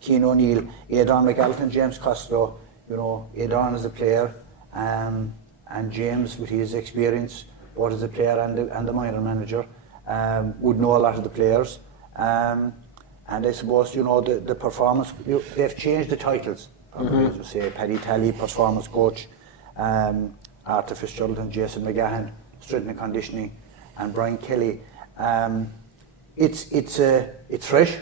Keane O'Neill, Aidan McAlpin, James Costello, Aidan as a player, and James with his experience, both as a player and the minor manager, would know a lot of the players. And I suppose, the performance, they've changed the titles. As we say, Paddy Talley, performance coach, Arthur Fitzgerald and Jason McGahan, strength and conditioning, and Brian Kelly. It's fresh,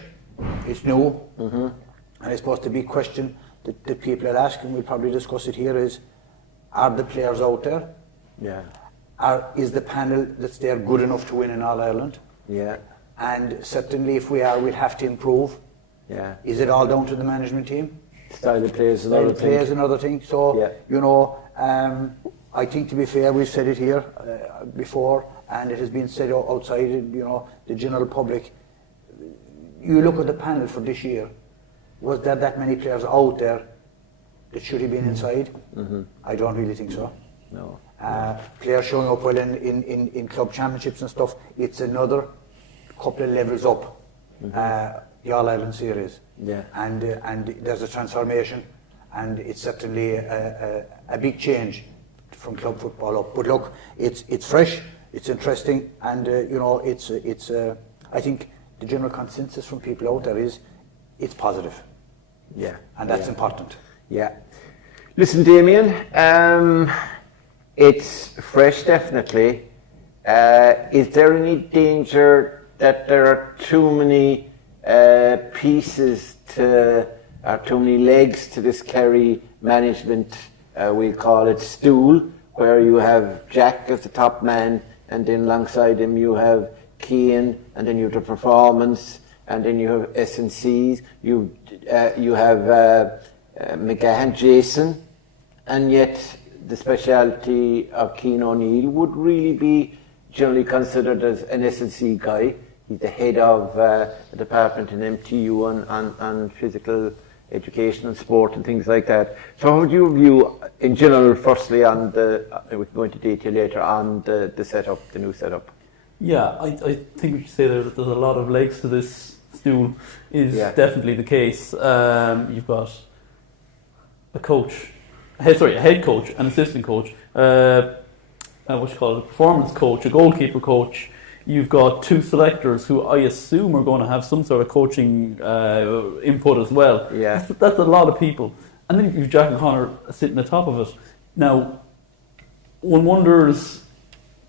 it's new, and I suppose the big question that people are asking, we'll probably discuss it here, is, are the players out there? Yeah. Is the panel that's there good enough to win in All Ireland? Yeah. And certainly if we are, we'll have to improve. Yeah. Is it all down to the management team? Style of play is another thing. So, I think, to be fair, we've said it here before, and it has been said outside, the general public. You look at the panel for this year, was there that many players out there that should have been inside? I don't really think so. No. Players showing up well in club championships and stuff, it's another couple of levels up. The All-Ireland series. Yeah. And there's a transformation, and it's certainly a big change from club football up. But look, it's fresh, it's interesting, and it's I think the general consensus from people out there is it's positive. Yeah. And that's important. Yeah. Listen, Damien, it's fresh, definitely. Is there any danger that there are too many pieces or too many legs to this Kerry management, we'll call it stool, where you have Jack as the top man, and then alongside him you have Keane, and then you have the performance, and then you have S&Cs, you have McGahan, Jason, and yet the speciality of Keane O'Neill would really be generally considered as an S&C guy. He's the head of a department in MTU on physical education and sport and things like that. So how would you view, in general, firstly, on we can go into detail later, on the setup, the new setup? Yeah, I think we should say that there's a lot of legs to this stool, is definitely the case. You've got a head coach, an assistant coach, a performance coach, a goalkeeper coach. You've got two selectors who I assume are going to have some sort of coaching input as well. Yeah. That's a lot of people. And then you've Jack O'Connor sitting atop top of it. Now, one wonders,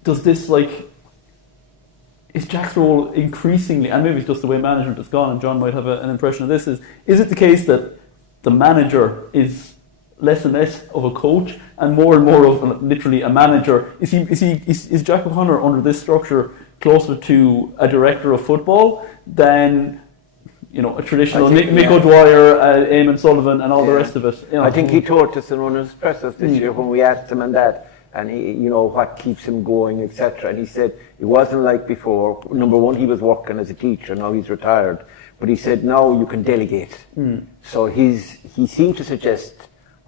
is Jack's role increasingly, and maybe it's just the way management has gone, and John might have an impression of this, is it the case that the manager is less and less of a coach and more of literally a manager? Is Jack O'Connor under this structure closer to a director of football than a traditional Mick O'Dwyer, Eamon Sullivan, and all the rest of it? I think he told us in one of his presses this year when we asked him on that, and he, what keeps him going, etc. And he said it wasn't like before. Number one, he was working as a teacher. Now he's retired, but he said now you can delegate. So he seemed to suggest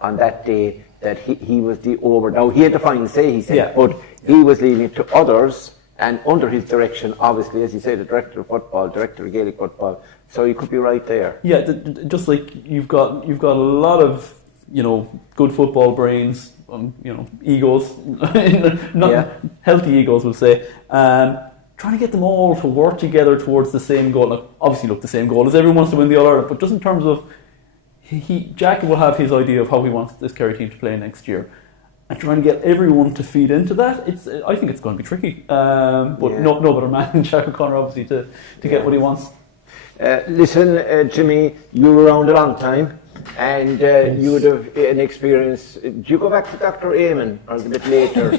on that day that he was the Now he had the final say, he said, but he was leaving it to others. And under his direction, obviously, as you say, the director of football, director of Gaelic football. So you could be right there. Yeah, just like you've got a lot of good football brains, egos, healthy egos, we'll say. Trying to get them all to work together towards the same goal. Now, obviously, the same goal is everyone wants to win the All-Ireland, but just in terms of Jack will have his idea of how he wants this Kerry team to play next year. And trying to get everyone to feed into that, I think it's going to be tricky. But no better man than Jack O'Connor, obviously, to get what he wants. Listen, Jimmy, you were around a long time, and you would have an experience. Do you go back to Dr. Eamon, or a bit later?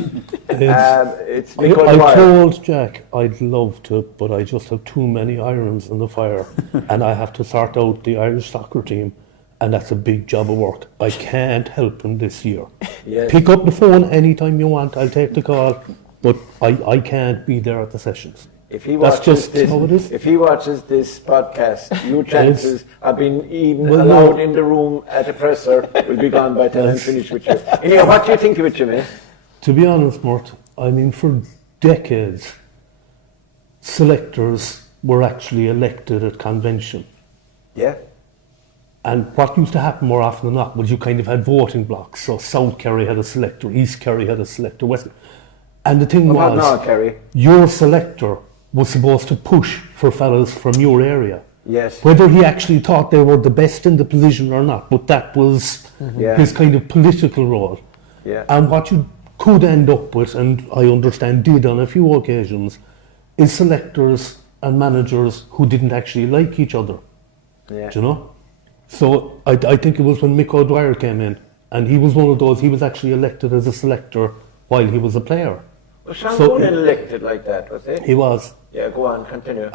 I told Jack I'd love to, but I just have too many irons in the fire, and I have to sort out the Irish soccer team. And that's a big job of work. I can't help him this year. Yes. Pick up the phone anytime you want. I'll take the call, but I can't be there at the sessions. If he watches If he watches this podcast, your chances of being even allowed in the room at a presser will be gone by the time I'm finished with you. Anyway, what do you think of it, Jimmy? To be honest, Mort, I mean, for decades, selectors were actually elected at convention. Yeah. And what used to happen more often than not was you kind of had voting blocks. So South Kerry had a selector, East Kerry had a selector, West. And the thing was, not Kerry. your selector was supposed to push for fellas from your area. Yes. Whether he actually thought they were the best in the position or not, but that was his kind of political role. Yeah. And what you could end up with, and I understand did on a few occasions, is selectors and managers who didn't actually like each other. Yeah. Do you know? So I think it was when Mick O'Dwyer came in, and he was one of those, he was actually elected as a selector while he was a player. Was Sean So- Coonan elected like that, was he? He was. Yeah, go on, continue.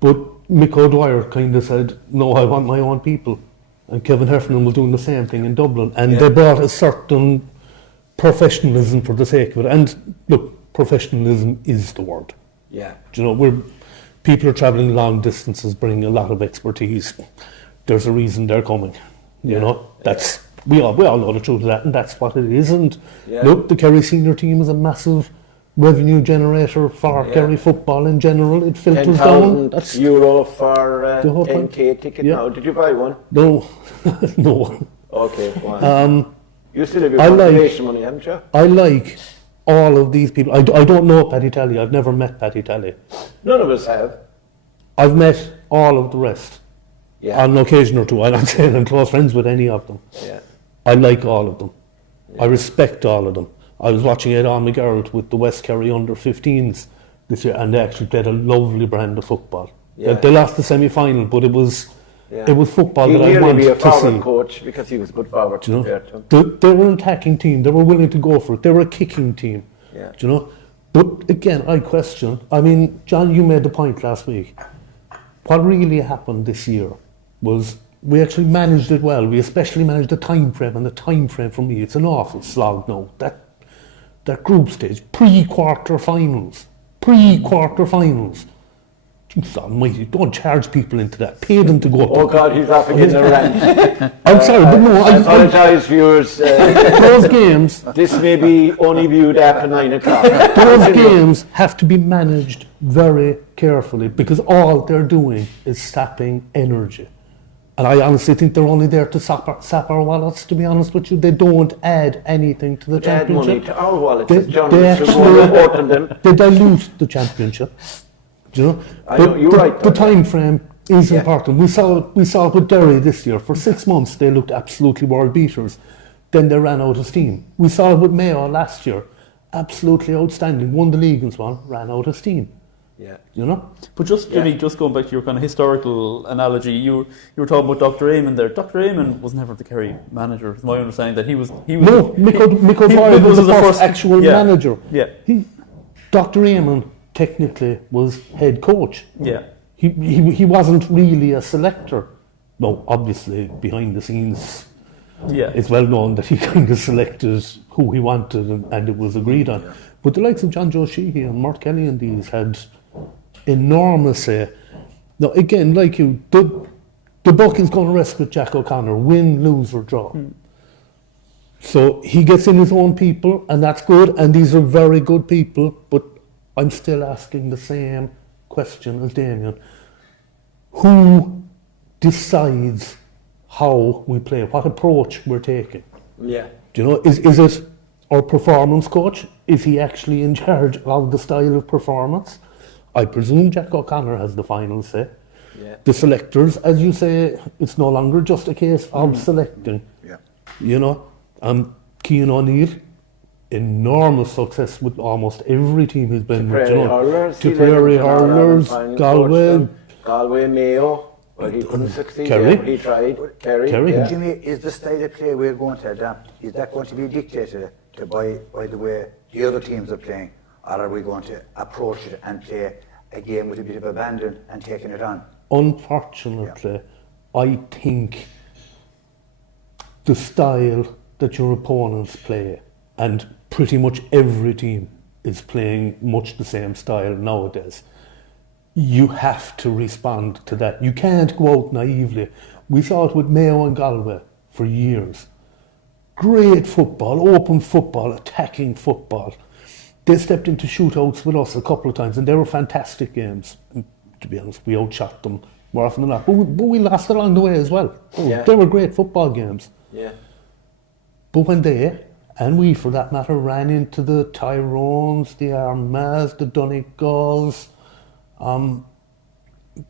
But Mick O'Dwyer kind of said, no, I want my own people. And Kevin Heffernan was doing the same thing in Dublin. And they brought a certain professionalism for the sake of it. And look, professionalism is the word. Yeah. Do you know, people are travelling long distances, bringing a lot of expertise. There's a reason they're coming. You know, that's we all know the truth of that, and that's what it is. And look, the Kerry senior team is a massive revenue generator for Kerry football in general. It filters down. That's €10,000 for the whole 10k ticket Yeah. now. Did you buy one? no, no. Okay, go on. You still have your I like- consolation money, haven't you? I like all of these people. I don't know Paddy Talley. I've never met Paddy Talley. None of us have. I've met all of the rest Yeah. on an occasion or two. I'm not saying I'm close friends with any of them. Yeah. I like all of them. I respect all of them. I was watching Ed on McGarrett with the West Kerry under-15s this year, and they actually played a lovely brand of football. Yeah. They lost the semi-final, but it was football He'd that I nearly wanted be a to forward see. coach because he was a good forward You know, compared to him. they were an attacking team. They were willing to go for it. They were a kicking team. Yeah. Do you know? But again, I question. I mean, John, you made the point last week. What really happened this year was we actually managed it well. We especially managed the time frame, and the time frame for me, it's an awful slog now. That group stage, pre-quarter-finals. Jesus almighty, don't charge people into that. Pay them to go up. Oh God, he's off again a rant. I'm sorry, but no, I apologise, viewers. those games, This may be only viewed after 9 o'clock. those games have to be managed very carefully because all they're doing is sapping energy. And I honestly think they're only there to sap our wallets, to be honest with you. They don't add anything to the Add money championship. to our wallets. They- It's John they Mitchell actually- more important than They dilute the championship. Do you know? I know, But you're right, The though. time frame is Yeah. important. We saw it with Derry this year. For 6 months, they looked absolutely world beaters. Then they ran out of steam. We saw it with Mayo last year. Absolutely outstanding. Won the league and so on. Ran out of steam. yeah. You know? But just Jimmy, just going back to your kind of historical analogy, you were talking about Dr. Eamon there. Dr. Eamon was never the Kerry manager. It's my understanding that he was. No, Mick O'Dwyer was the first actual manager. Yeah. Dr. Eamon technically was head coach. Yeah. He wasn't really a selector. No, obviously behind the scenes, Yeah. it's well known that he kind of selected who he wanted and it was agreed on. But the likes of John Joe Sheehy and Mark Kelly and these had enormous say. Now again, like you, the buck is going to rest with Jack O'Connor, win, lose or draw. So he gets in his own people and that's good, and these are very good people, but I'm still asking the same question as Damien. Who decides how we play, what approach we're taking? Yeah. Do you know, is it our performance coach? Is he actually in charge of the style of performance? I presume Jack O'Connor has the final say. Yeah. The selectors, as you say, it's no longer just a case of selecting. Yeah. You know, Cian O'Neill, enormous success with almost every team he's been with. Tipperary Hurlers. he led Tipperary them to All-Ireland Hurlers, final, Galway. coached them. Galway, Mayo. Well, he couldn't succeed. Kerry. He tried. Kerry. Kerry. Yeah. Jimmy, is the style of play we're going to adapt, is that going to be dictated by the way the other teams are playing, or are we going to approach it and play a game with a bit of abandon and taking it on? Unfortunately, I think the style that your opponents play, and pretty much every team is playing much the same style nowadays. You have to respond to that. You can't go out naively. We saw it with Mayo and Galway for years. Great football, open football, attacking football. They stepped into shootouts with us a couple of times and they were fantastic games. And to be honest, we outshot them more often than not. But we lost along the way as well. Yeah. They were great football games. Yeah. But when they, and we for that matter, ran into the Tyrones, the Armaghs, the Donegals,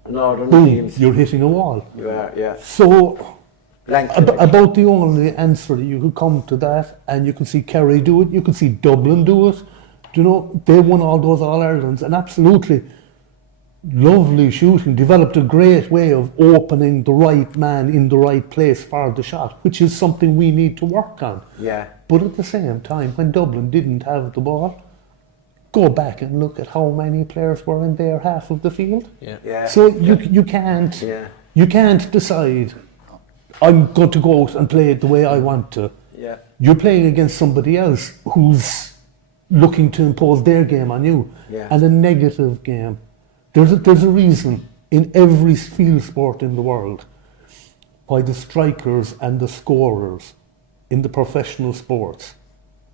Northern boom, teams. you're hitting a wall. You are, yeah. So, Blank. about the only answer that you could come to that, and you can see Kerry do it, you can see Dublin do it. You know, they won all those All-Irelands, and absolutely lovely shooting, developed a great way of opening the right man in the right place for the shot, which is something we need to work on. Yeah. But at the same time, when Dublin didn't have the ball, go back and look at how many players were in their half of the field. Yeah. Yeah. So you can't Yeah. you can't decide I'm going to go out and play it the way I want to. Yeah. You're playing against somebody else who's looking to impose their game on you, Yeah. and a negative game. There's a reason in every field sport in the world why the strikers and the scorers in the professional sports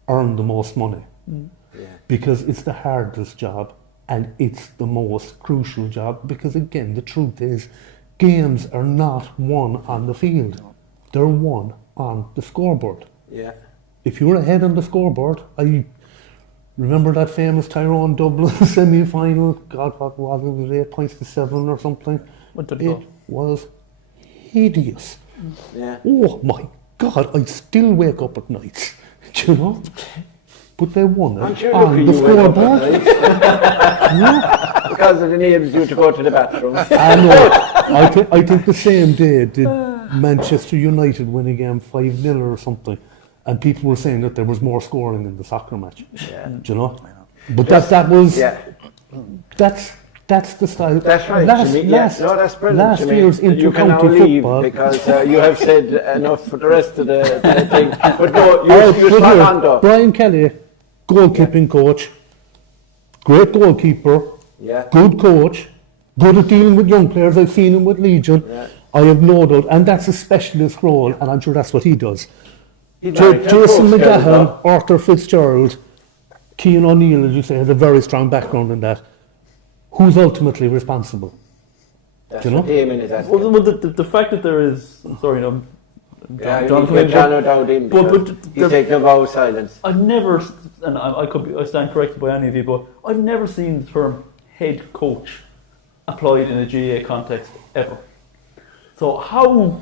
earn the most money. Yeah. Because it's the hardest job and it's the most crucial job, because again, the truth is games are not won on the field, they're won on the scoreboard. Yeah. If you're ahead on the scoreboard, I remember that famous Tyrone Dublin semi-final, God, what was it, was 8 points to 7 or something. What did it It go? was hideous. Yeah. Oh my God, I still wake up at night, do you know? But they won I'm it sure on the scoreboard. Because it enables you to go to the bathroom. I know. I think the same day did Manchester United win a game 5-0 or something, and people were saying that there was more scoring in the soccer match. Yeah. Do you know? But that was Yeah. that's the style. That's right, Jimmy. No, that's brilliant, last Jimmy. year's You can now inter-county leave football. because you have said enough for the rest of the thing. But no, All right, you're look spot here. on though. Brian Kelly, goalkeeping coach, great goalkeeper, Yeah. good coach, good at dealing with young players. I've seen him with Legion. Yeah. I have no doubt, and that's a specialist role, and I'm sure that's what he does. He's very Jason close, McGahan, though. Arthur Fitzgerald, Cian O'Neill, as you say, has a very strong background in that. Who's ultimately responsible? That's Do you know? what Damien is asking. Well, the fact that there is, sorry, no, Yeah, you John, need to get John O'Dowd in But- because but he's taking a vow of silence. I've never, and I stand corrected by any of you, but I've never seen the term head coach applied in a GA context ever. So how,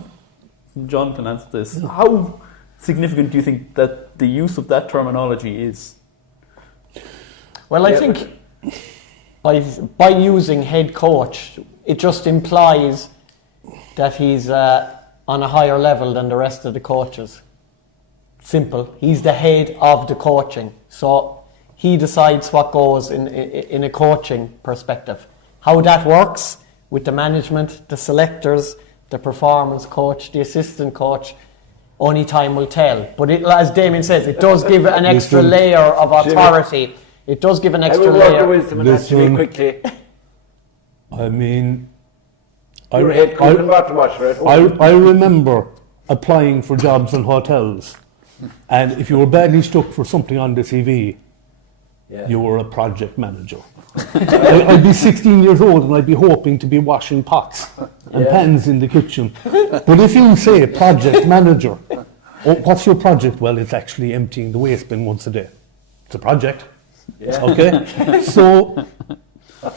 John can answer this, how significant do you think that the use of that terminology is? Well, I think by using head coach, it just implies that he's on a higher level than the rest of the coaches. Simple. He's the head of the coaching, so he decides what goes in a coaching perspective. How that works with the management, the selectors, the performance coach, the assistant coach, only time will tell. But as Damien says, it does give an extra Listen, layer of authority. It does give an I extra will work the layer. wisdom and that to me Listen. quickly. I mean, Your head coach and water washer at home. I remember applying for jobs in hotels, and if you were badly stuck for something on the CV, Yeah. you were a project manager. I'd be 16 years old and I'd be hoping to be washing pots and Yeah. pans in the kitchen. But if you say project manager, oh, what's your project? Well, it's actually emptying the waste bin once a day. It's a project. Yeah. Okay? So,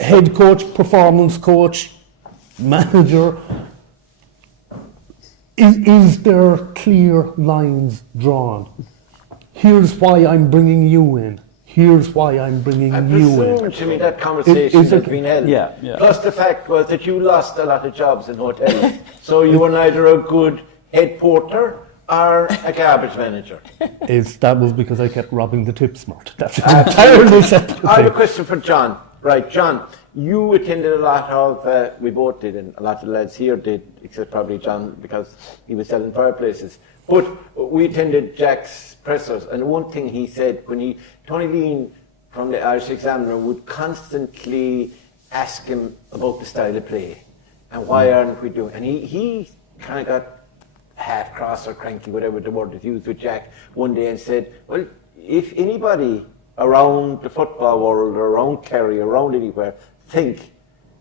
head coach, performance coach, manager, is there clear lines drawn? Here's why I'm bringing you in. Here's why I'm bringing I you presume, in. Jimmy, that conversation Is has it- been held. Yeah, yeah. Plus the fact was that you lost a lot of jobs in hotels. So you were neither a good head porter or a garbage manager. That was because I kept robbing the tip smart. That's an entirely separate I have a thing. question for John. Right, John, you attended a lot of, we both did, and a lot of the lads here did, except probably John, because he was selling fireplaces. But we attended Jack's pressers, and one thing he said when Tony Lean from the Irish Examiner would constantly ask him about the style of play and why aren't we doing, and he kind of got half cross or cranky, whatever the word is used with Jack one day, and said, well, if anybody around the football world or around Kerry, around anywhere, think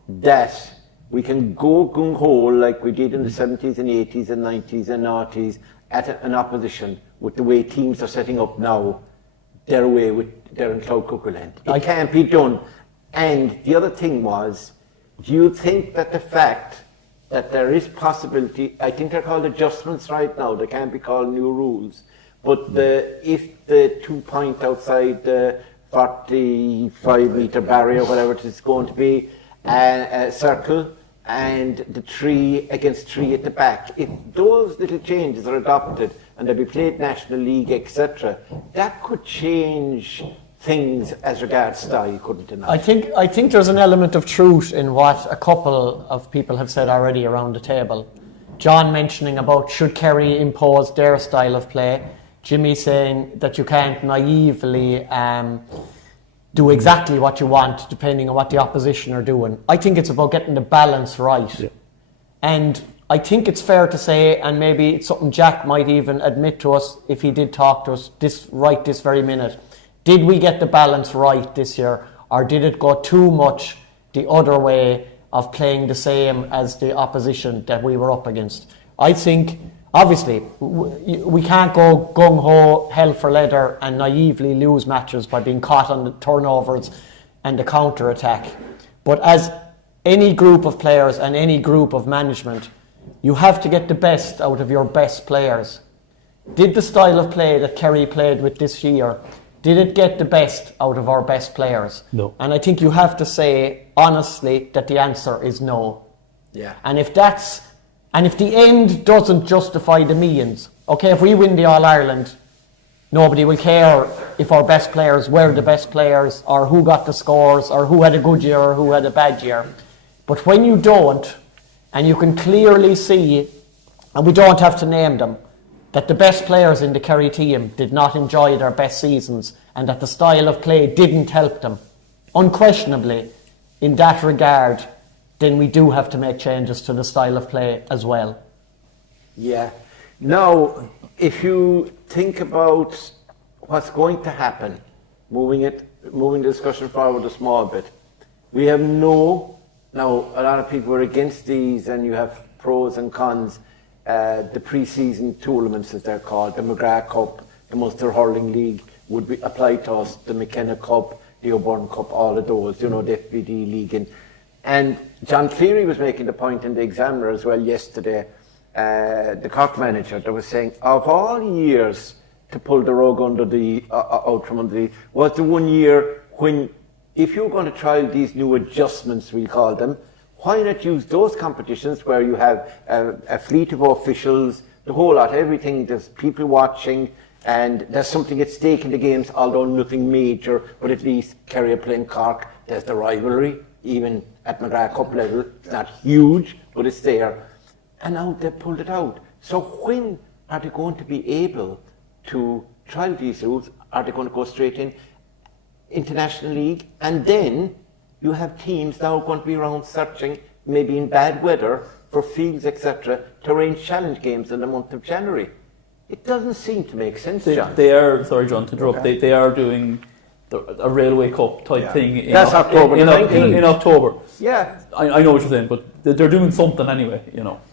that We can go gung-ho like we did in the 70s and 80s and 90s and 90s at an opposition with the way teams are setting up now. They're away with Darren Cloud Cookerland. It can't be done. And the other thing was, do you think that the fact that there is possibility, I think they're called adjustments right now, they can't be called new rules, but if the 2 point outside the 45-metre barrier, whatever it is going to be, a circle, and the 3 against 3 at the back, if those little changes are adopted and they be played National League, etc., that could change things as regards style, couldn't it not? I think there's an element of truth in what a couple of people have said already around the table. John mentioning about should Kerry impose their style of play, Jimmy saying that you can't naively do exactly what you want depending on what the opposition are doing. I think it's about getting the balance right. Yeah. And I think it's fair to say, and maybe it's something Jack might even admit to us if he did talk to us this very minute. Did we get the balance right this year, or did it go too much the other way of playing the same as the opposition that we were up against? I think, obviously, we can't go gung-ho, hell for leather and naively lose matches by being caught on the turnovers and the counter-attack. But as any group of players and any group of management, you have to get the best out of your best players. Did the style of play that Kerry played with this year, did it get the best out of our best players? No. And I think you have to say honestly that the answer is no. Yeah. And if the end doesn't justify the means, okay, if we win the All-Ireland, nobody will care if our best players were the best players or who got the scores or who had a good year or who had a bad year. But when you don't, and you can clearly see, and we don't have to name them, that the best players in the Kerry team did not enjoy their best seasons and that the style of play didn't help them, unquestionably, in that regard, then we do have to make changes to the style of play as well. Yeah. Now, if you think about what's going to happen, moving the discussion forward a small bit, we have now a lot of people are against these, and you have pros and cons. The pre-season tournaments, as they're called, the McGrath Cup, the Munster Hurling League would be applied to us, the McKenna Cup, the O'Byrne Cup, all of those, the FBD League. And John Cleary was making the point in the Examiner as well yesterday, the Cork manager, that was saying, of all years to pull the rug out from under the, was the 1 year when, if you're going to trial these new adjustments, we call them, why not use those competitions where you have a fleet of officials, the whole lot, everything, there's people watching, and there's something at stake in the games, although nothing major, but at least Kerry are playing Cork, there's the rivalry, even at McGrath Cup level, it's not huge, but it's there. And now they've pulled it out. So when are they going to be able to trial these rules? Are they going to go straight in International League? And then you have teams now going to be around searching, maybe in bad weather, for fields, etc., to arrange challenge games in the month of January. It doesn't seem to make sense, John. They are, sorry John to interrupt, they are doing a Railway Cup type thing in October. In October. Yeah. I know what you're saying, but they're doing something anyway,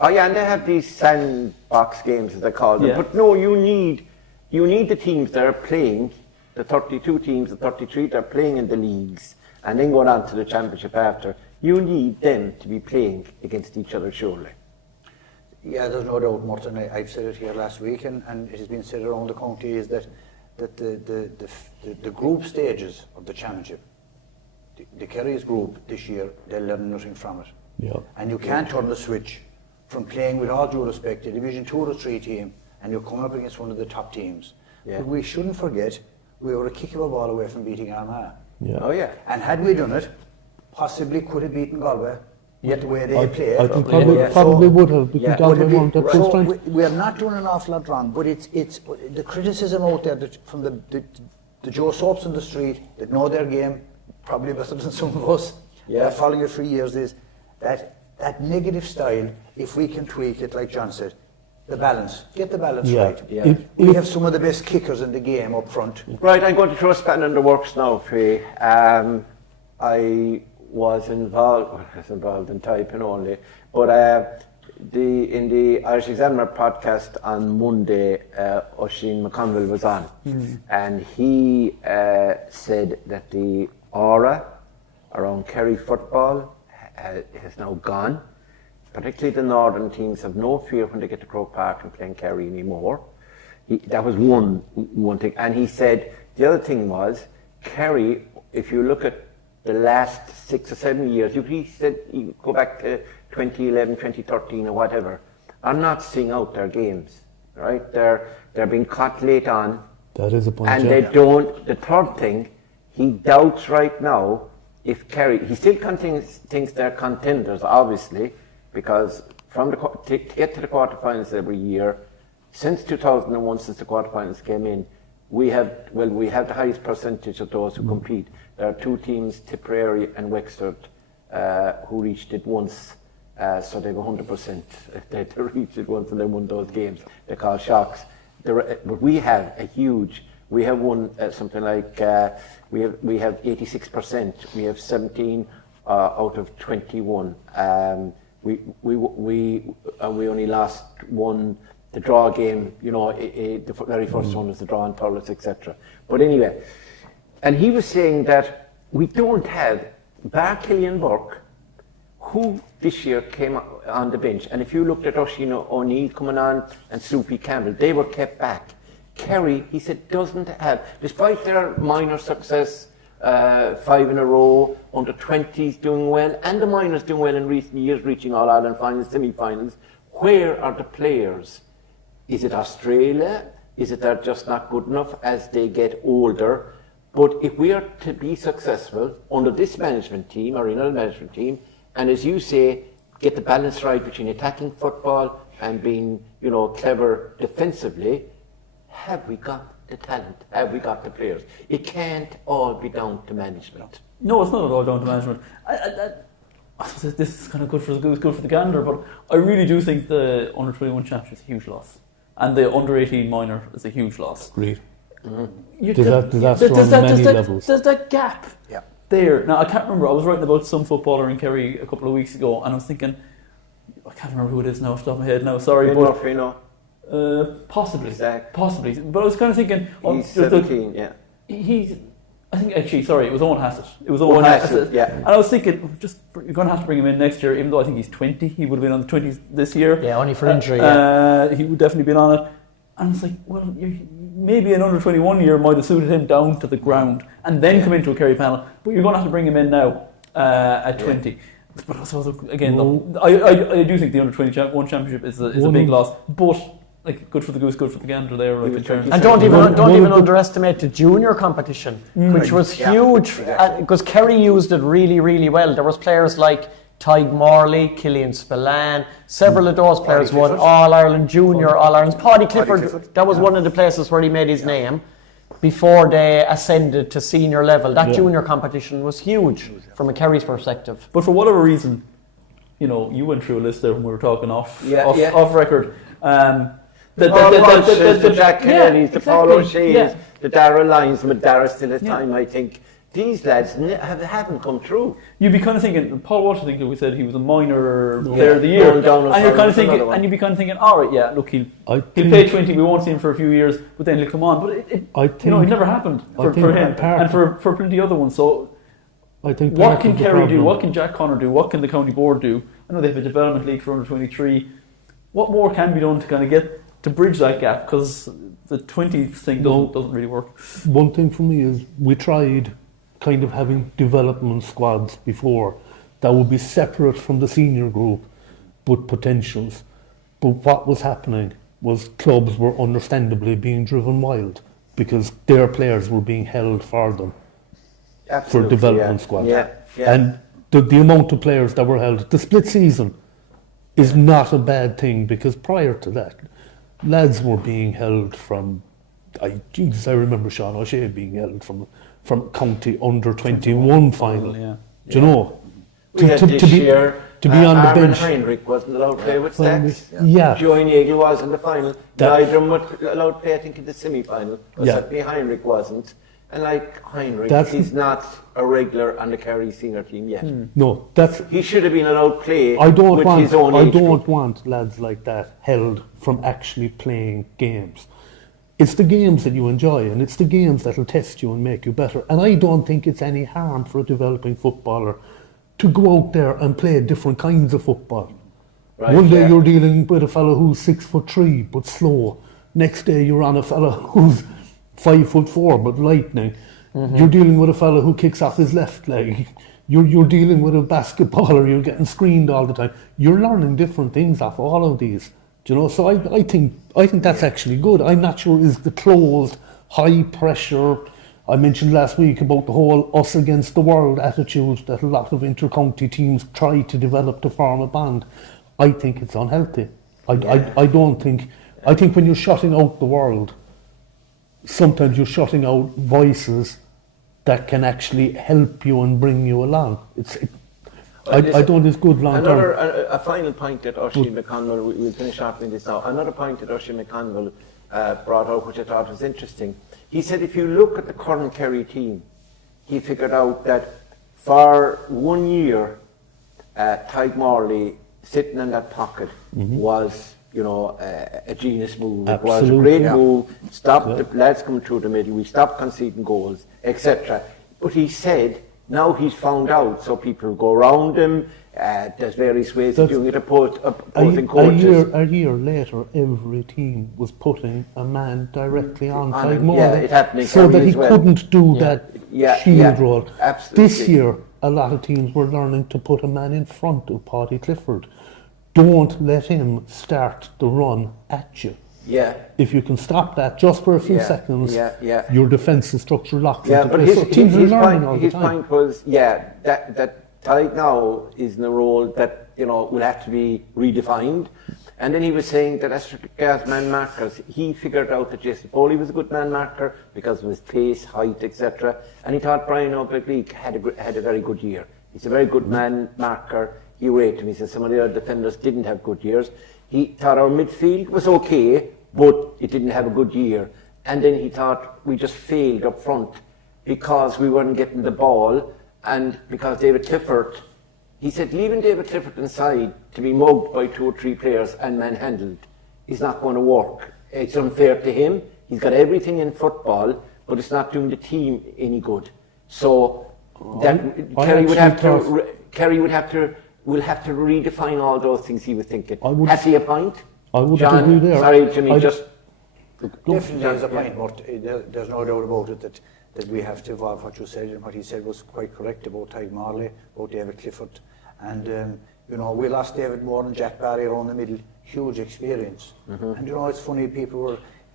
Oh yeah, and they have these sandbox games, as they call them. Yeah. But no, you need the teams that are playing, the 32 teams, the 33 that are playing in the leagues, and then going on to the championship after. You need them to be playing against each other, surely. Yeah, there's no doubt, Martin. I've said it here last week, and it has been said around the county, is that the group stages of the championship, the Kerry's group this year, they'll learn nothing from it. Yeah. And you can't turn the switch from playing, with all due respect, a Division 2 or 3 team, and you're coming up against one of the top teams. Yeah. But we shouldn't forget, we were a kick of a ball away from beating Armagh. Yeah. Oh yeah. And had we done it, possibly could have beaten Galway. Yet the way they play, I think probably would have, because Galway weren't that full strength. We are not doing an awful lot wrong, but it's the criticism out there that from the Joe Soaps on the street that know their game probably better than some of us, following it for years, is that negative style. If we can tweak it, like John said, the balance, get the balance right. Yeah. We have some of the best kickers in the game up front. Right, I'm going to throw a spanner in the works now, Faye. I was involved in typing only, but in the Irish Examiner podcast on Monday, Oisin McConville was on, and he said that the aura around Kerry football has now gone. Particularly the northern teams have no fear when they get to Croke Park and play in Kerry anymore. That was one thing, and he said the other thing was Kerry. If you look at the last 6 or 7 years, he said you go back to 2011, 2013 or whatever, are not seeing out their games, right? They're being caught late on. That is a point. And they don't. The third thing, he doubts right now if Kerry. He still thinks they're contenders, obviously, because to get to the quarterfinals every year, since 2001, since the quarterfinals came in, we have the highest percentage of those who compete. There are 2 teams, Tipperary and Wexford, who reached it once. So they've 100%. They reached it once and they won those games. They're called shocks. But we have a huge. We have won something like we have 86%. We have 17 out of 21. We only lost one. The draw game, the very first one was the draw in Thurles, etc. But anyway, and he was saying that we don't have bar Killian Burke, who this year came on the bench, and if you looked at Oisin O'Neill coming on and Soupy Campbell, they were kept back. Kerry, he said, doesn't have, despite their minor success, 5 in a row, under 20s doing well, and the minors doing well in recent years, reaching All Ireland finals, semi-finals. Where are the players? Is it Australia? Is it they're just not good enough as they get older? But if we are to be successful under this management team, or another management team, and as you say, get the balance right between attacking football and being, clever defensively, have we got the talent? Have we got the players? It can't all be down to management. No, it's not at all down to management. I suppose this is kind of good for the goose, good for the gander, but I really do think the under-21 championship is a huge loss. And the under-18 minor is a huge loss. Agreed. Mm-hmm. There's that gap there. Now, I can't remember. I was writing about some footballer in Kerry a couple of weeks ago, and I was thinking, I can't remember who it is now off the top of my head now, sorry. Possibly. Exactly. Possibly. But I was kind of thinking... He's 17, it was Owen Hassett. It was Owen Hassett, yeah. And I was thinking, you're going to have to bring him in next year, even though I think he's 20. He would have been on the 20s this year. Yeah, only for injury. He would definitely been on it. And I was like, well, maybe an under-21 year might have suited him down to the ground and then come into a Kerry panel. But you're going to have to bring him in now at 20. But also, again, I do think the under-21 championship is a big loss. But... good for the goose, good for the gander there. And don't even underestimate the junior competition, which was huge, because Kerry used it really, really well. There was players like Tig Morley, Killian Spillane, several of those players won All-Ireland Junior, All-Ireland. Paddy Clifford, that was one of the places where he made his name before they ascended to senior level. That junior competition was huge from a Kerry's perspective. But for whatever reason, you went through a list there when we were talking off record. The Jack Kennedys, the Paul O'Shea's, the Dara Lyons, but Dara still has time, I think. These lads haven't come through. You'd be kind of thinking, Paul Walsh, I think that we said he was a minor player of the year. And you're kind of thinking, and you'd be kind of thinking, all right, yeah, look, he'll play 20, we won't see him for a few years, but then he'll come on. But it never happened for him and for plenty of other ones. So what can Kerry do? What can Jack Connor do? What can the county board do? I know they have a development league for under 23. What more can be done to kind of get to bridge that gap, because the 20 thing doesn't really work. One thing for me is we tried kind of having development squads before that would be separate from the senior group but potentials. But what was happening was clubs were understandably being driven wild because their players were being held for them. Absolutely, for development squads. Yeah. And the amount of players that were held, the split season is not a bad thing, because prior to that lads were being held from, I remember Sean O'Shea being held from county under 21 final. Do you know? To be on the bench. Heinrich wasn't allowed to play with Stacks. Yeah. Joey Nagel was in the final. Neither allowed to play, I think, in the semi-final. Certainly Heinrich wasn't. And like Heinrich, That's- he's not a regular on the Kerry senior team yet. No, that's. He should have been allowed play I don't with want. his own I age don't group. want lads like that held from actually playing games. It's the games that you enjoy, and it's the games that'll test you and make you better. And I don't think it's any harm for a developing footballer to go out there and play different kinds of football. Right, One day yeah. you're dealing with a fellow who's 6'3" but slow. Next day you're on a fellow who's 5'4" but lightning. You're dealing with a fellow who kicks off his left leg. You're dealing with a basketballer. You're getting screened all the time. You're learning different things off all of these. Do you know? So I think that's actually good. I'm not sure is the closed, high pressure. I mentioned last week about the whole us against the world attitude that a lot of inter-county teams try to develop to form a band. I think it's unhealthy. I don't think. I think when you're shutting out the world, sometimes you're shutting out voices that can actually help you and bring you along. I don't think it's good long term. A final point that Oisin McConville, we'll finish off with this now. Another point that Oisin McConville brought out, which I thought was interesting. He said if you look at the current Kerry team, he figured out that for 1 year, Tyke Morley sitting in that pocket was, a genius move. It was a Absolutely. great move. Stopped the lads coming through the middle. We stopped conceding goals, etc. But he said now he's found out, so people go around him. There's various ways of doing it. Opposing coaches. A year later, every team was putting a man directly on On Tyke him, Morley, yeah, it happened in so Kerry that he as well. couldn't do that shield role. Absolutely. This year, a lot of teams were learning to put a man in front of Paddy Clifford. Don't let him start the run at you. Yeah. If you can stop that just for a few seconds, your defensive structure locks Yeah, into but place. So teams are his learning all point, the his time. point was, that Tyke now is in a role that, will have to be redefined. And then he was saying that as regards man markers, he figured out that Jason Foley was a good man marker because of his pace, height, etc. And he thought Brian O'Bleek had a very good year. He's a very good man marker. He rated him. He said some of the other defenders didn't have good years. He thought our midfield was okay, but it didn't have a good year. And then he thought we just failed up front because we weren't getting the ball and because David Clifford, he said leaving David Clifford inside to be mugged by 2 or 3 players and manhandled is not going to work. It's unfair to him. He's got everything in football, but it's not doing the team any good. So Kerry will have to redefine all those things he was thinking. Has he a point? I would John, agree there. sorry, Jimmy, just... Definitely there's a point, but there's no doubt about it that we have to evolve. What you said and what he said was quite correct about Tyke Morley, about David Clifford. And, we lost David Moore and Jack Barry around the middle. Huge experience. And, it's funny,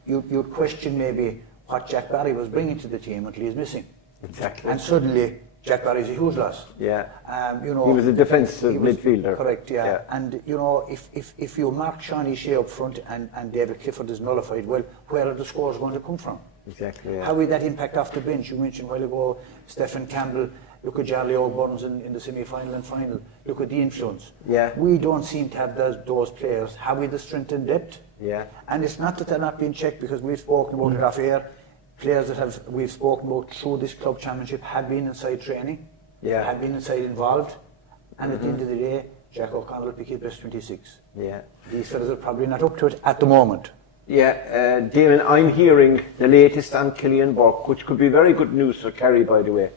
you'd question maybe what Jack Barry was bringing to the team until he's missing. Exactly. And suddenly, Jack Barry's a huge loss. Yeah. He was a defensive midfielder. Correct, yeah. And, if you mark Shawnee Shea up front and David Clifford is nullified, well, where are the scores going to come from? Exactly, yeah. How will that impact off the bench? You mentioned a while ago Stephen Campbell, look at Charlie O'Burns in the semi-final and final, look at the influence. Yeah. We don't seem to have those players. Have we the strength and depth? Yeah. And it's not that they're not being checked, because we've spoken about it off air. Players that we've spoken about through this club championship have been inside training, have been inside involved, and at the end of the day, Jack O'Connell will pick his best 26. Yeah. These fellas are probably not up to it at the moment. Yeah, Damon, I'm hearing the latest on Killian Burke, which could be very good news for Kerry, by the way.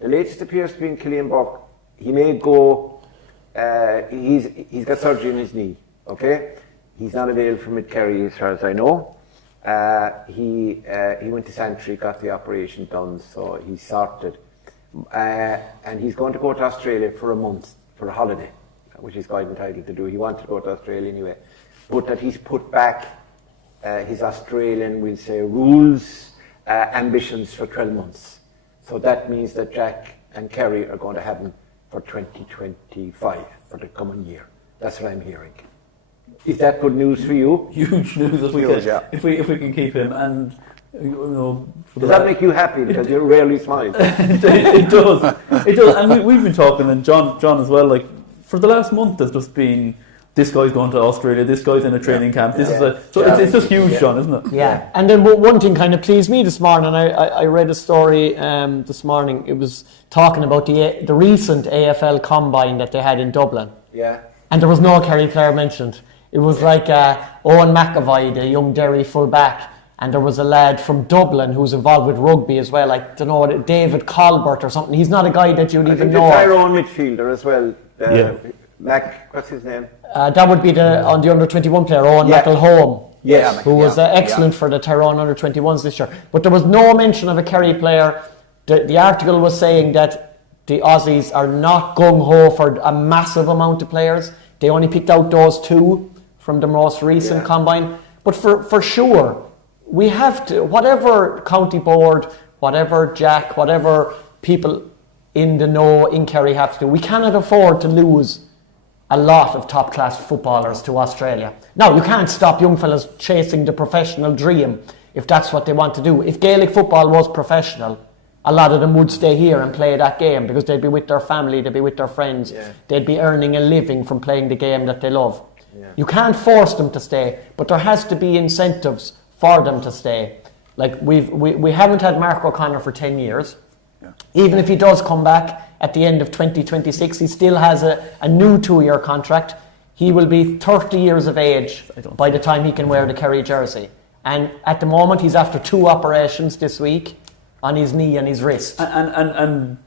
The latest appears to be in Killian Burke. He may go, he's got surgery in his knee, okay? He's not available for mid-Kerry as far as I know. He went to Santry, got the operation done, so he's sorted. And he's going to go to Australia for a month, for a holiday, which he's quite entitled to do. He wanted to go to Australia anyway. But that he's put back his Australian, we'll say, rules, ambitions for 12 months. So that means that Jack and Kerry are going to have him for 2025, for the coming year. That's what I'm hearing. Is that good news for you? Huge news if we can keep him. And does that make you happy? Because you rarely smile. It does. And we've been talking, and John as well. Like for the last month, there's just been this guy's going to Australia, this guy's in a training camp. This is it's just huge, Sean, isn't it? Yeah. And then one thing kind of pleased me this morning. I read a story this morning. It was talking about the recent AFL combine that they had in Dublin. Yeah. And there was no Kerry player mentioned. It was like Owen McAvoy, the young Derry full-back, and there was a lad from Dublin who's involved with rugby as well, like, don't know, David Colbert or something. He's not a guy that you'd even know. I think the Tyrone midfielder as well. What's his name? That would be on the under-21 player, Owen McElhone. Yes. Who was excellent for the Tyrone under-21s this year. But there was no mention of a Kerry player. The article was saying that the Aussies are not gung-ho for a massive amount of players. They only picked out those 2 from the most recent combine. But for sure, we have to, whatever county board, whatever Jack, whatever people in the know in Kerry have to do, we cannot afford to lose a lot of top-class footballers to Australia. Now, you can't stop young fellas chasing the professional dream if that's what they want to do. If Gaelic football was professional, a lot of them would stay here and play that game because they'd be with their family, they'd be with their friends, they'd be earning a living from playing the game that they love. You can't force them to stay, but there has to be incentives for them to stay. Like we haven't had Mark O'Connor for 10 years. Even if he does come back at the end of 2026, he still has a new 2-year contract. He will be 30 years of age by the time he can wear the Kerry jersey. And at the moment, he's after 2 operations this week on his knee and his wrist. And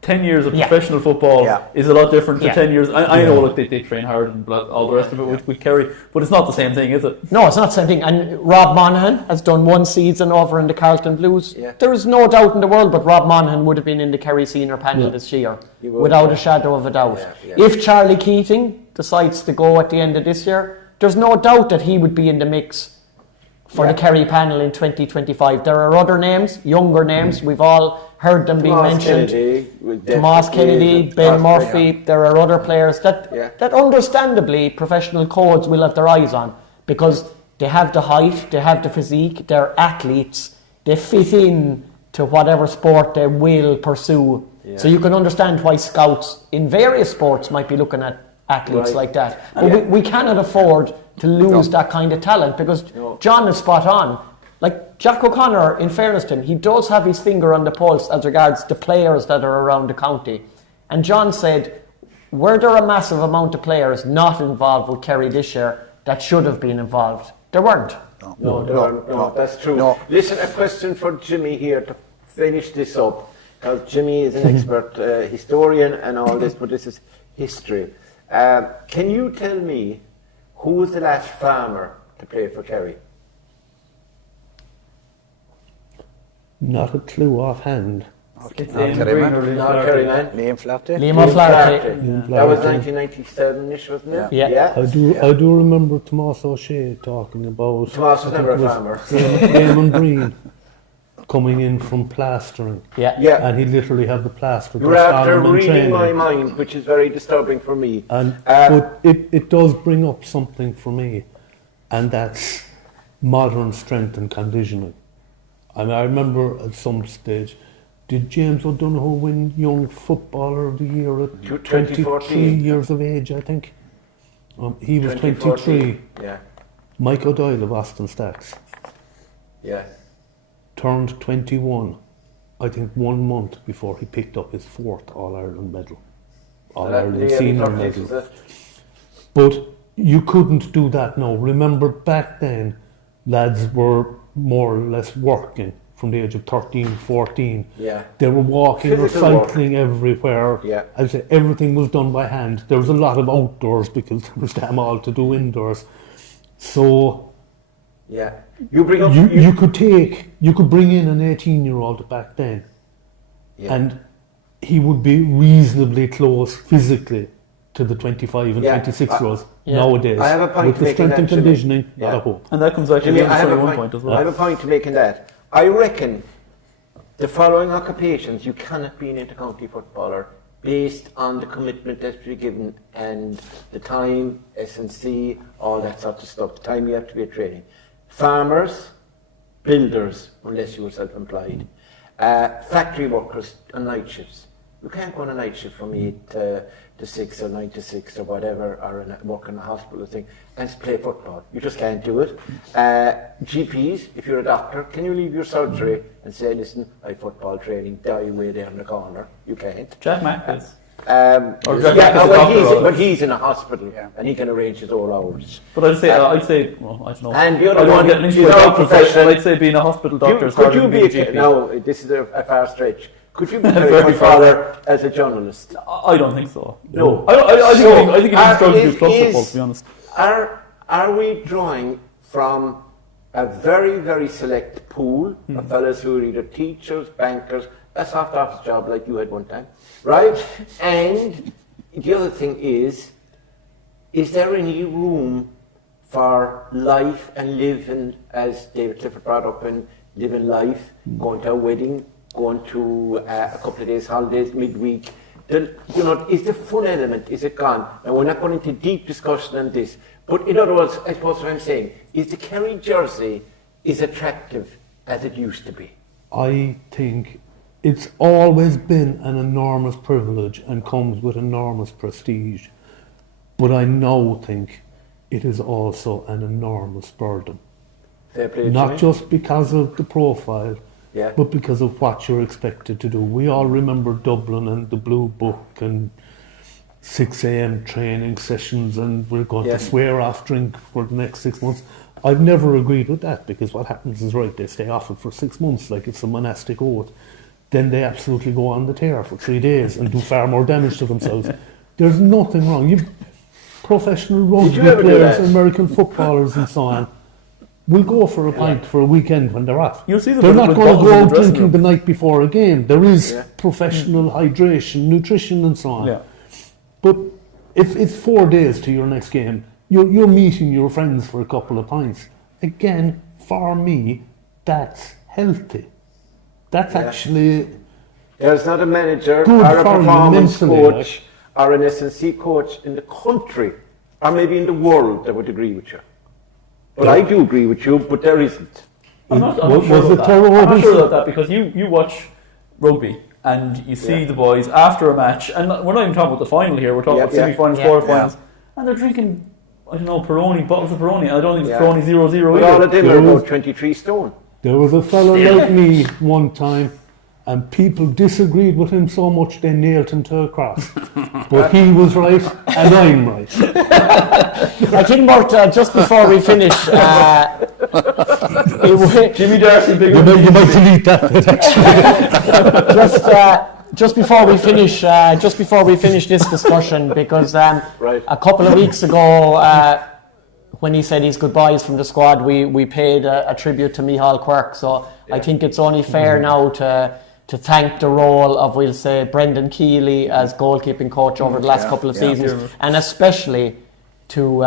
10 years of professional football is a lot different to 10 years. I know look, they train hard and all the rest of it with Kerry, but it's not the same thing, is it? No, it's not the same thing. And Rob Monaghan has done 1 season over in the Carlton Blues. There is no doubt in the world, but Rob Monaghan would have been in the Kerry senior panel this year, without a shadow of a doubt. If Charlie Keating decides to go at the end of this year, there's no doubt that he would be in the mix for the Kerry panel in 2025. There are other names, younger names. We've all heard them being mentioned. Tomas Kennedy, Ben Murphy. There are other players that understandably professional codes will have their eyes on because they have the height, they have the physique, they're athletes, they fit in to whatever sport they will pursue. So you can understand why scouts in various sports might be looking at athletes like that. But we cannot afford to lose that kind of talent because John is spot on. Like Jack O'Connor, in fairness to him, he does have his finger on the pulse as regards the players that are around the county. And John said, were there a massive amount of players not involved with Kerry this year that should have been involved? There weren't. No, that's true. No. Listen, a question for Jimmy here to finish this up, because Jimmy is an expert historian and all this, but this is history. Can you tell me who was the last farmer to play for Kerry? Not a clue offhand. Liam Flaherty. Liam O'Flaherty. That was 1997-ish, wasn't it? Yeah. I do remember Tomas O'Shea talking about... Tomas was never a farmer. Damon Breen coming in from plastering. Yeah. And he literally had the plaster. You're after reading my mind, which is very disturbing for me. But it does bring up something for me, and that's modern strength and conditioning. And I remember at some stage, did James O'Donoghue win Young Footballer of the Year at 23 years of age, I think? He was 23. Yeah. Mike O'Doyle of Austin Stacks. Yeah. Turned 21, I think 1 month before he picked up his 4th All-Ireland medal. All-Ireland senior medal. But you couldn't do that now. Remember back then, lads were more or less working from the age of 13, 14. Yeah. They were walking Physical or cycling everywhere. Yeah. I'd say everything was done by hand. There was a lot of outdoors because there was damn all to do indoors. So yeah. You bring up you could bring in an 18-year-old back then, and he would be reasonably close physically to the 25 and 26-year-olds nowadays. I have a point with the strength and conditioning, not a hope. And that comes back to the 21 point as well. I have a point to make in that. I reckon the following occupations you cannot be an intercounty footballer based on the commitment that's to be given and the time, S&C, all that sort of stuff, the time you have to be at training. Farmers, builders, unless you were self-employed, factory workers on night shifts. You can't go on a night shift from 8 to to 6 or 9 to 6 or whatever, or work in a hospital thing, and play football. You just can't do it. GPs, if you're a doctor, can you leave your surgery and say, listen, I have football training, die away there in the corner? You can't. Jack Mackers. But he's in a hospital and he can arrange his own hours. But I'd say, well, I don't know. And the other I don't one get linked is to a our doctor, profession. but I'd say being a hospital doctor is Could harder you than be being a GP. no, this is a far stretch. Could you be Very a far. father as a journalist? I don't think so. No. I think it's struggle to do club football, to be honest. Are we drawing from a very, very select pool of fellas who are either teachers, bankers, a soft office job like you had one time, right? And the other thing is there any room for life and living, as David Clifford brought up, and living life, going to a wedding, going to a couple of days holidays midweek? Is the fun element, is it gone? And we're not going into deep discussion on this, but in other words, I suppose what I'm saying is the Kerry jersey is attractive as it used to be. I think it's always been an enormous privilege and comes with enormous prestige. But I now think it is also an enormous burden. Fair play, Not Jimmy. just because of the profile, Yeah. but because of what you're expected to do. We all remember Dublin and the Blue Book and 6 a.m. training sessions, and we're going to swear off drink for the next 6 months. I've never agreed with that, because what happens is, right, they stay off it for 6 months like it's a monastic oath. Then they absolutely go on the tear for 3 days and do far more damage to themselves. There's nothing wrong. You professional rugby ever do players, that? American footballers and so on, will go for a pint for a weekend when they're off. You'll see them They're with not going to bottles go in the out dressing drinking room. the night before a game. There is professional hydration, nutrition and so on. Yeah. But if it's 4 days to your next game, you're meeting your friends for a couple of pints. Again, for me, that's healthy. That's actually There's not a manager Good or a for you performance mentally, coach or an S&C coach in the country, or maybe in the world, that would agree with you. But I do agree with you, but there isn't. I'm not Was sure it about that. Toro I'm not Robinson? sure about that, because you watch rugby and you see the boys after a match, and we're not even talking about the final here, we're talking about semi-finals, quarter-finals, and they're drinking, I don't know, Peroni, bottles of Peroni. I don't think it's Peroni 0-0 But all either. of them are about 23 stone. There was a fellow like me one time, and people disagreed with him so much they nailed him to a cross. But he was right, and I'm right. I think, Bert, just before we finish, Jimmy Darcy, big You might delete that bit, actually. just before we finish this discussion, because Right. a couple of weeks ago, when he said his goodbyes from the squad, we paid a tribute to Micheál Quirk. So I think it's only fair now to thank the role of, we'll say, Brendan Keeley as goalkeeping coach over the last couple of seasons, and especially to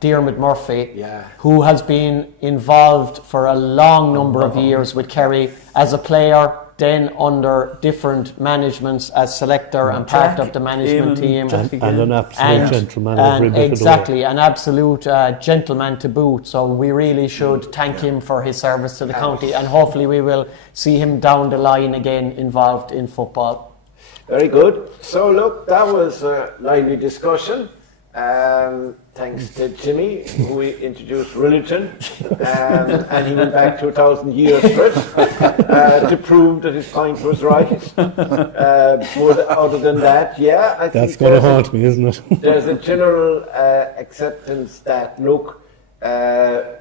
Diarmuid Murphy, who has been involved for a long number of years with Kerry as a player, then under different managements as selector and part of the management team. And an absolute gentleman. every bit of the way. Exactly, an absolute gentleman to boot. So we really should thank him for his service to the county, and hopefully we will see him down the line again involved in football. Very good. So look, that was a lively discussion. Thanks to Jimmy, who introduced religion, and he went back 2,000 years for it, to prove that his point was right. But other than that, I think That's going to haunt me, isn't it? there's a general acceptance that, look,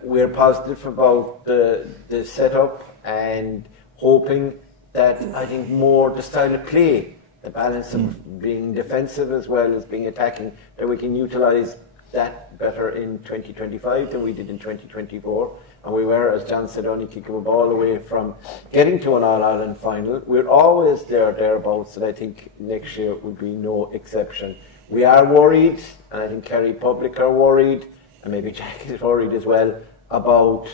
we're positive about the setup, and hoping that, I think, more the style of play, the balance of being defensive as well as being attacking, that we can utilise that better in 2025 than we did in 2024. And we were, as John said, only kicking a ball away from getting to an All-Ireland final. We're always thereabouts, and I think next year would be no exception. We are worried, and I think Kerry public are worried, and maybe Jack is worried as well, about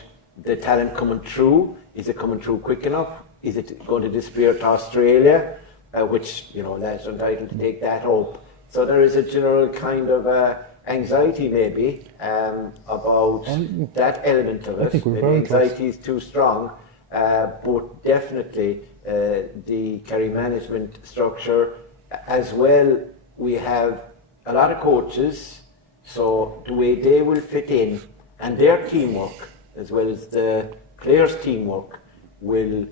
the talent coming through. Is it coming through quick enough? Is it going to disappear to Australia? Which, lads are entitled to take that up. So there is a general kind of anxiety maybe about that element of it. I think we're maybe very anxiety is too strong, but definitely the Kerry management structure, as well, we have a lot of coaches, so the way they will fit in and their teamwork, as well as the players' teamwork, will,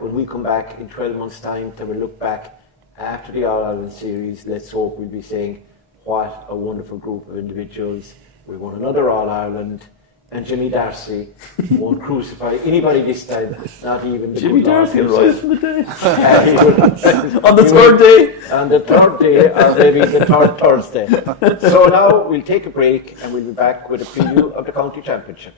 when we come back in 12 months' time to look back after the All-Ireland series, let's hope we'll be saying, what a wonderful group of individuals. We won another All-Ireland, and Jimmy Darcy won't crucify anybody this time, not even the Jimmy good Lord Darcy will rise from the dead. On the third day. On the third day, or maybe the third Thursday. So now we'll take a break and we'll be back with a preview of the county championship.